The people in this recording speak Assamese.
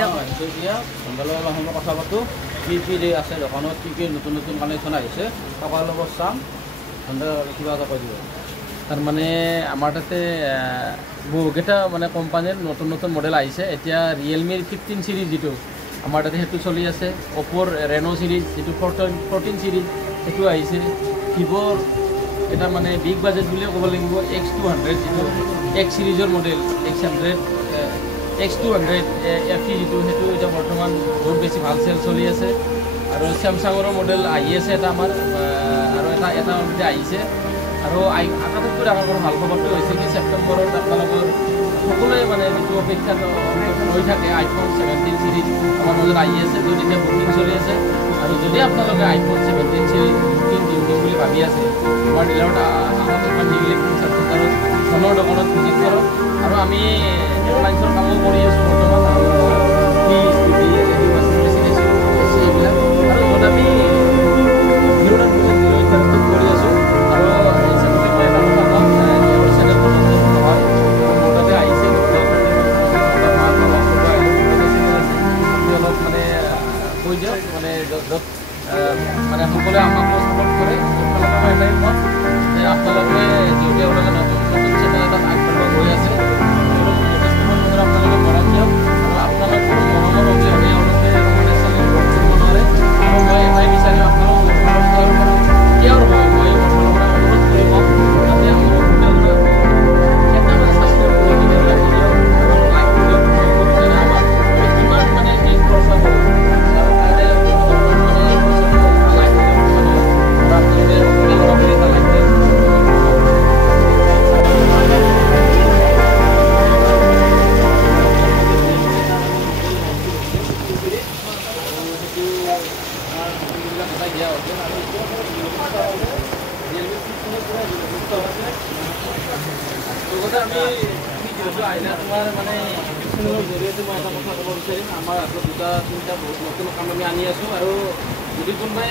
দিয়ক এতিয়া সোনকালে সময় কথা পাতোঁ কি আছে দোকানত কি নতুন নতুন কালেকশ্যন আহিছে কাৰোবাৰ লগত চাম সোনকালে কিবা এটা কৈ দিব তাৰমানে আমাৰ তাতে বহুকেইটা মানে কোম্পানীৰ নতুন নতুন মডেল আহিছে এতিয়া ৰিয়েলমিৰ 15 সিৰিজ যিটো আমাৰ তাতে সেইটো চলি আছে অপ'ৰ ৰেনো সিৰিজ যিটো 14 সিৰিজ সেইটো আহিছে ভিভ'ৰ এটা মানে বিগ বাজেট বুলিয়ে ক'ব লাগিব X200 যিটো X সিৰিজৰ মডেল X200 FE যিটো সেইটো এতিয়া বৰ্তমান বহুত বেছি ভাল চেল চলি আছে আৰু চেমচাঙৰ মডেল আহি আছে এটা আমাৰ আৰু এটা অলৰেডি আহিছে আৰু আটাইতকৈ ডাঙৰ ভাল খবৰটো হৈছে কি ছেপ্টেম্বৰত আপোনালোকৰ সকলোৱে মানে যিটো অপেক্ষাত হৈ থাকে iPhone 17 সিৰিজ আমাৰ মাজত আহি আছে য'ত এতিয়া বুকিং চলি আছে আৰু যদি আপোনালোকে iPhone 17 সিৰিজ বুকিং দিম বুলি ভাবি আছে আমাৰ ডিলাৰত আমাৰ নিউ ইলেক্ট্ৰনিক চেণ্টাৰত ফোনৰ দোকানত ভিজিট কৰক আৰু আমি এপ্লায়েন্সৰ কামো কৰি আছোঁ বৰ্তমান আৰু ফ্ৰিজ টিভি LED ৱাশ্বিং মেচিন এইবিলাক আৰু য'ত আমি কৰি আছোঁ আৰু মানে য'ত মানে সকলোৱে আমাক ছাপোৰ্ট কৰে এটাই মত যে আপোনালোকে যিহেতু এওঁলোকে নতুন নতুন চেনেল এটাত আগবাঢ়িব গৈ আছে আপোনালোকে মৰম দিয়ক আৰু আপোনালোকৰ মৰমৰ অবিহনে এওঁলোকে মানে চেনেল গ্ৰ'থ কৰিব নোৱাৰে আৰু মই এটাই বিচাৰিম আপোনালোকক কেয়াৰ হয় মই অনুৰোধ কৰিব যাতে আমাৰ এটা মানে ছাবস্ক্ৰাইব কৰি দিয়ক লাইক দিয়ক যেনে আমাৰ কিমান মানে বিল খৰচা হ'ব তোমাৰ মানে জৰিয়তে মই এটা কথা ক'ব বিচাৰিম আমাৰ হাতত দুটা তিনিটা বহুত নতুন কাম আমি আনি আছোঁ আৰু যদি কোনোবাই